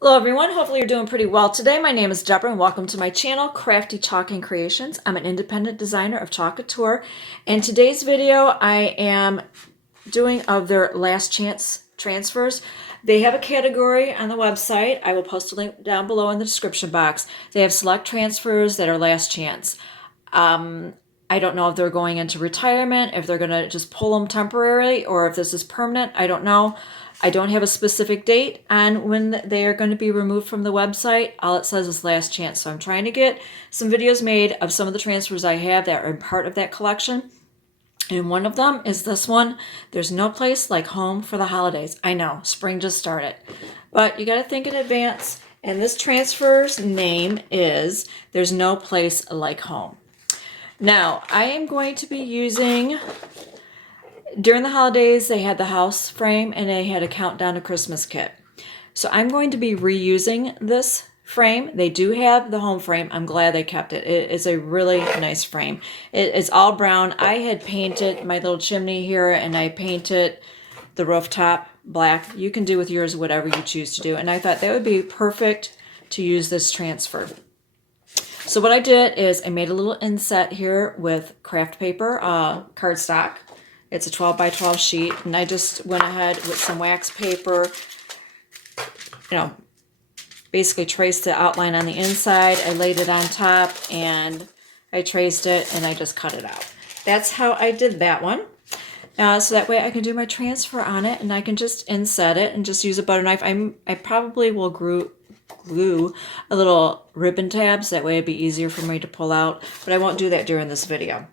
Hello everyone, hopefully you're doing pretty well today. My name is Deborah and welcome to my channel, Crafty Chalk Creations. I'm an independent designer of Chalk Couture. In today's video, I am doing of their last chance transfers. They have a category on the website. I will post a link down below in the description box. They have select transfers that are last chance. I don't know if they're going into retirement, if they're going to just pull them temporarily, or if this is permanent. I don't know. I don't have a specific date on when they are going to be removed from the website. All it says is last chance. So I'm trying to get some videos made of some of the transfers I have that are part of that collection. And one of them is this one. There's no place like home for the holidays. I know, spring just started. But you got to think in advance. And this transfer's name is There's No Place Like Home. Now, I am going to be using, during the holidays, they had the house frame and they had a countdown to Christmas kit. So I'm going to be reusing this frame. They do have the home frame. I'm glad they kept it. It is a really nice frame. It is all brown. I had painted my little chimney here and I painted the rooftop black. You can do with yours whatever you choose to do. And I thought that would be perfect to use this transfer. So what I did is I made a little inset here with craft paper, cardstock. It's a 12 by 12 sheet, and I just went ahead with some wax paper, basically traced the outline on the inside. I laid it on top, and I traced it, and I just cut it out. That's how I did that one. So that way I can do my transfer on it, and I can just inset it and just use a butter knife. I probably will glue a little ribbon tabs. That way it'd be easier for me to pull out, but I won't do that during this video.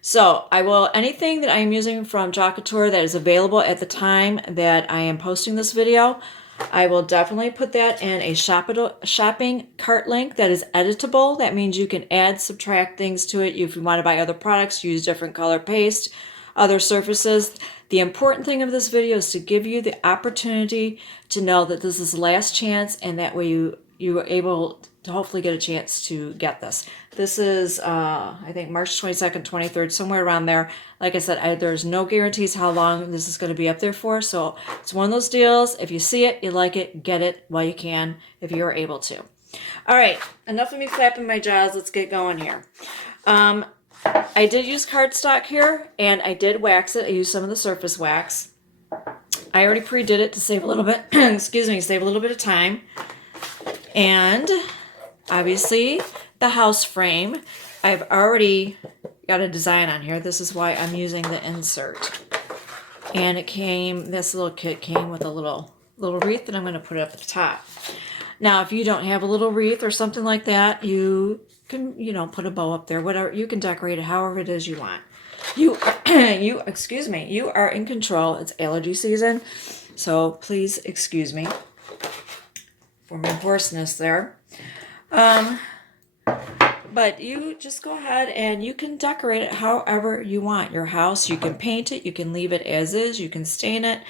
So anything that I am using from Chalk Couture that is available at the time that I am posting this video, I will definitely put that in a shopping cart link that is editable. That means you can add, subtract things to it. If you want to buy other products, use different color paste, other surfaces. The important thing of this video is to give you the opportunity to know that this is last chance, and that way you are able to hopefully get a chance to get this. This is, I think, March 22nd, 23rd, somewhere around there. Like I said, there's no guarantees how long this is going to be up there for, so it's one of those deals. If you see it, you like it, get it while you can, if you are able to. All right, enough of me flapping my jaws. Let's get going here. I did use cardstock here, and I did wax it. I used some of the surface wax. I already pre-did it to save a little bit, excuse me, save a little bit of time. And obviously the house frame, I've already got a design on here. This is why I'm using the insert. And this little kit came with a little wreath that I'm going to put up at the top. Now, if you don't have a little wreath or something like that, you can, put a bow up there, whatever. You can decorate it however it is you want. Excuse me, you are in control. It's allergy season, so please excuse me for my hoarseness there. But you just go ahead and you can decorate it however you want. Your house, you can paint it, you can leave it as is, you can stain it.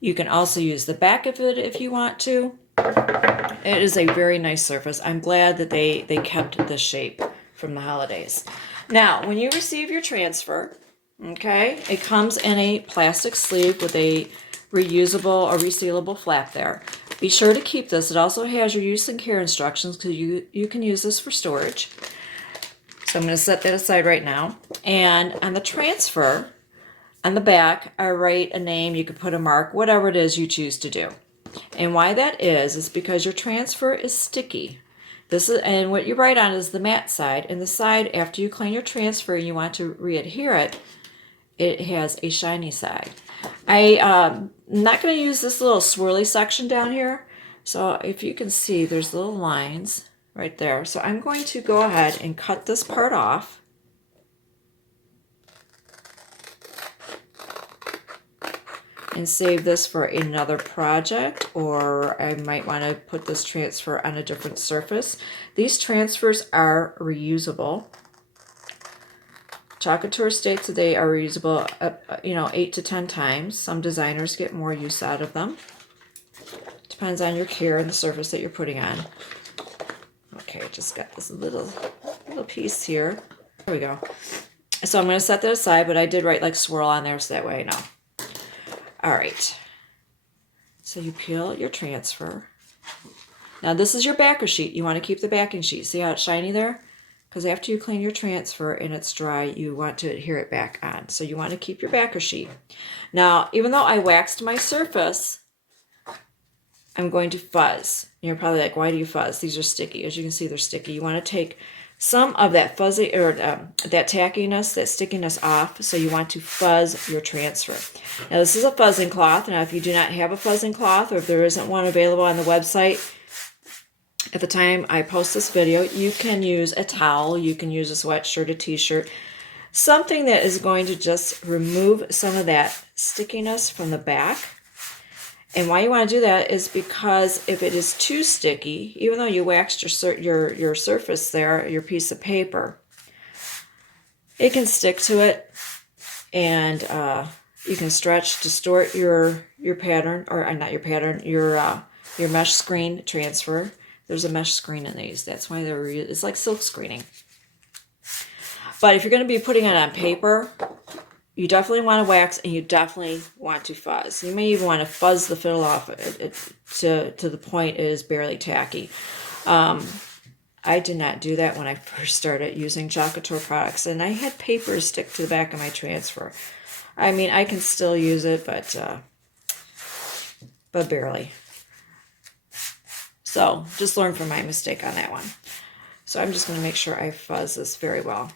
You can also use the back of it if you want to. It is a very nice surface. I'm glad that they kept the shape from the holidays. Now, when you receive your transfer, okay, it comes in a plastic sleeve with a reusable or resealable flap there. Be sure to keep this. It also has your use and care instructions, because you can use this for storage. So I'm going to set that aside right now. And on the transfer, on the back, I write a name. You can put a mark, whatever it is you choose to do. And why that is because your transfer is sticky. And what you write on is the matte side. And the side, after you clean your transfer and you want to re-adhere it, it has a shiny side. I'm not going to use this little swirly section down here. So if you can see, there's little lines right there. So I'm going to go ahead and cut this part off. And save this for another project, or I might want to put this transfer on a different surface. These transfers are reusable. Chalk Couture states that they are reusable, 8 to 10 times. Some designers get more use out of them. Depends on your care and the surface that you're putting on. Okay, just got this little piece here. There we go. So I'm going to set that aside, but I did write like swirl on there so that way I know. All right. So you peel your transfer. Now this is your backer sheet. You want to keep the backing sheet. See how it's shiny there? Because after you clean your transfer and it's dry, you want to adhere it back on. So you want to keep your backer sheet. Now, even though I waxed my surface, I'm going to fuzz. You're probably like, why do you fuzz? These are sticky. As you can see, they're sticky. You want to take some of that fuzzy or that tackiness, that stickiness off. So you want to fuzz your transfer. Now this is a fuzzing cloth. Now if you do not have a fuzzing cloth, or if there isn't one available on the website at the time I post this video, you can use a towel, you can use a sweatshirt, a t-shirt, something that is going to just remove some of that stickiness from the back. And why you want to do that is because if it is too sticky, even though you waxed your surface there, your piece of paper, it can stick to it, and you can stretch, distort your pattern, or not your pattern, your mesh screen transfer. There's a mesh screen in these. That's why it's like silk screening. But if you're going to be putting it on paper, you definitely want to wax, and you definitely want to fuzz. You may even want to fuzz the fiddle off to the point it is barely tacky. I did not do that when I first started using Chalk Couture products, and I had paper stick to the back of my transfer. I mean, I can still use it, but barely. So just learn from my mistake on that one. So I'm just going to make sure I fuzz this very well.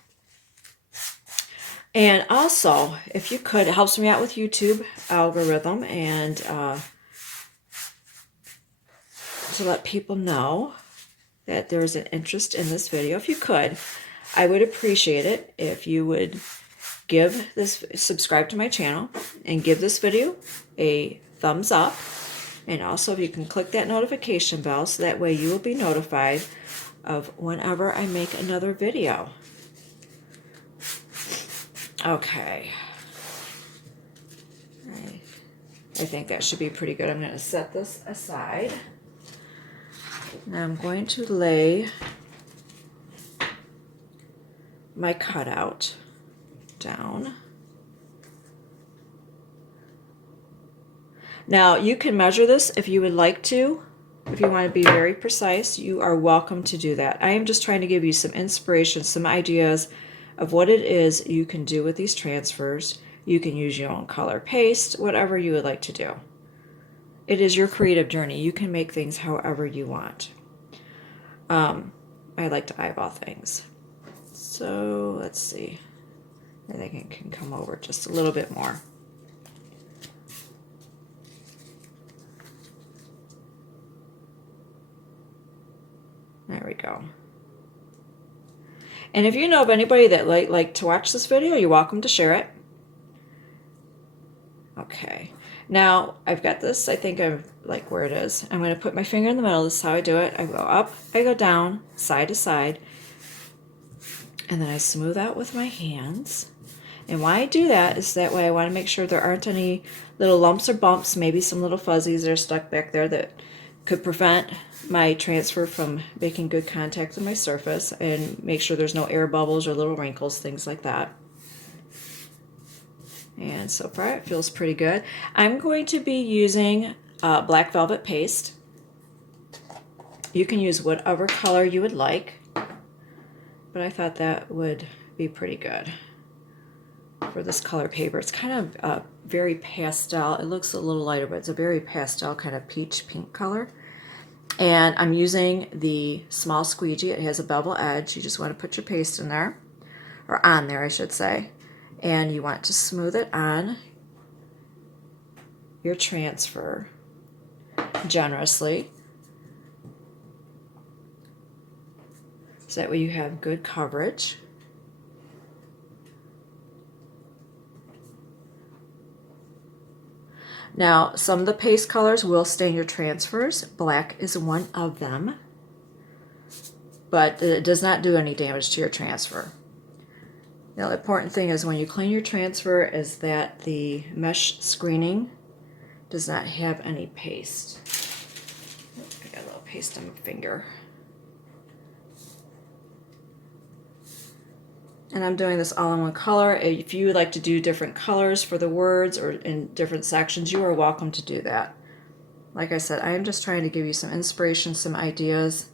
And also, if you could, it helps me out with YouTube algorithm, and to let people know that there's an interest in this video. If you could, I would appreciate it if you would subscribe to my channel and give this video a thumbs up. And also, if you can click that notification bell, so that way you will be notified of whenever I make another video. Okay. I think that should be pretty good. I'm going to set this aside. Now I'm going to lay my cutout down. Now, you can measure this if you would like to. If you want to be very precise, you are welcome to do that. I am just trying to give you some inspiration, some ideas of what it is you can do with these transfers. You can use your own color paste, whatever you would like to do. It is your creative journey. You can make things however you want. I like to eyeball things. So let's see. I think it can come over just a little bit more. There we go. And if you know of anybody that like to watch this video, you're welcome to share it. Okay. Now, I've got this. I think I like where it is. I'm going to put my finger in the middle. This is how I do it. I go up, I go down, side to side, and then I smooth out with my hands. And why I do that is that way I want to make sure there aren't any little lumps or bumps, maybe some little fuzzies that are stuck back there that could prevent my transfer from making good contact with my surface, and make sure there's no air bubbles or little wrinkles, things like that. And so far it feels pretty good. I'm going to be using black velvet paste. You can use whatever color you would like, but I thought that would be pretty good for this color paper. It's kind of very pastel. It looks a little lighter, but it's a very pastel kind of peach pink color. And I'm using the small squeegee. It has a bevel edge. You just want to put your paste in there, or on there I should say, and you want to smooth it on your transfer generously, so that way you have good coverage. Now, some of the paste colors will stain your transfers. Black is one of them, but it does not do any damage to your transfer. Now, the important thing is when you clean your transfer is that the mesh screening does not have any paste. I got a little paste on my finger. And I'm doing this all in one color. If you would like to do different colors for the words or in different sections, you are welcome to do that. like I said, I am just trying to give you some inspiration, some ideas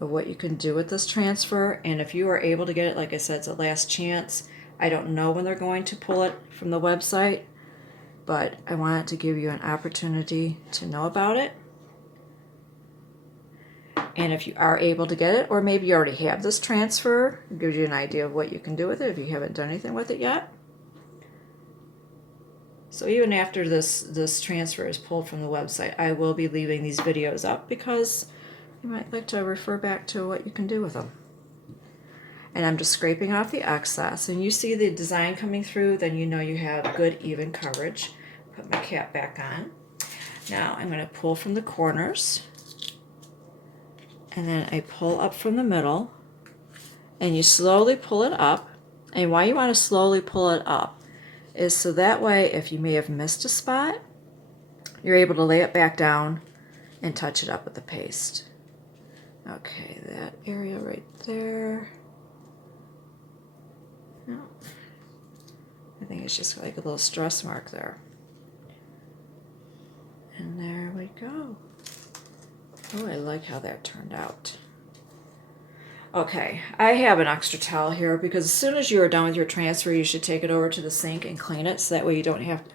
of what you can do with this transfer. And if you are able to get it, like I said, it's a last chance. I don't know when they're going to pull it from the website, but I wanted to give you an opportunity to know about it. And if you are able to get it, or maybe you already have this transfer, it gives you an idea of what you can do with it if you haven't done anything with it yet. So even after this transfer is pulled from the website, I will be leaving these videos up because you might like to refer back to what you can do with them. And I'm just scraping off the excess. And you see the design coming through, then you know you have good even coverage. Put my cap back on. Now I'm going to pull from the corners. And then I pull up from the middle. And you slowly pull it up. And why you want to slowly pull it up is so that way if you may have missed a spot, you're able to lay it back down and touch it up with the paste. Okay, that area right there. No, I think it's just like a little stress mark there. And there we go. Oh, I like how that turned out. Okay, I have an extra towel here because as soon as you are done with your transfer, you should take it over to the sink and clean it so that way you don't have to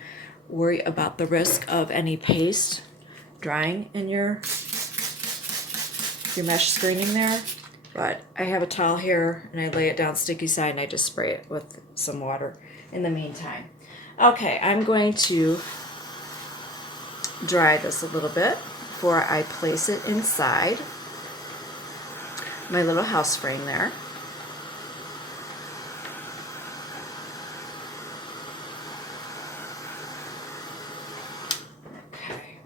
worry about the risk of any paste drying in your mesh screening there. But I have a towel here and I lay it down sticky side and I just spray it with some water in the meantime. Okay, I'm going to dry this a little bit before I place it inside my little house frame there. Okay.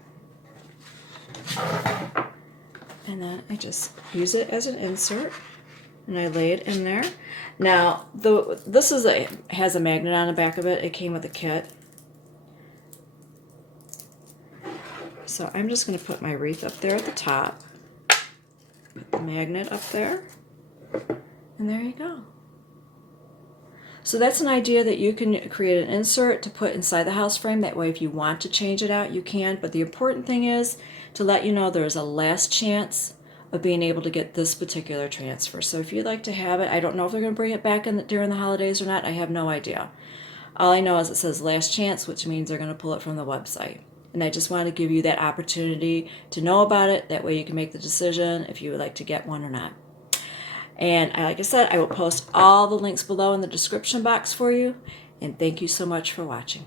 And then I just use it as an insert and I lay it in there. Now, this has a magnet on the back of it. It came with a kit. So I'm just going to put my wreath up there at the top. Put the magnet up there. And there you go. So that's an idea that you can create an insert to put inside the house frame. That way if you want to change it out, you can. But the important thing is to let you know there's a last chance of being able to get this particular transfer. So if you'd like to have it, I don't know if they're going to bring it back during the holidays or not. I have no idea. All I know is it says last chance, which means they're going to pull it from the website. And I just want to give you that opportunity to know about it. That way you can make the decision if you would like to get one or not. And like I said, I will post all the links below in the description box for you. And thank you so much for watching.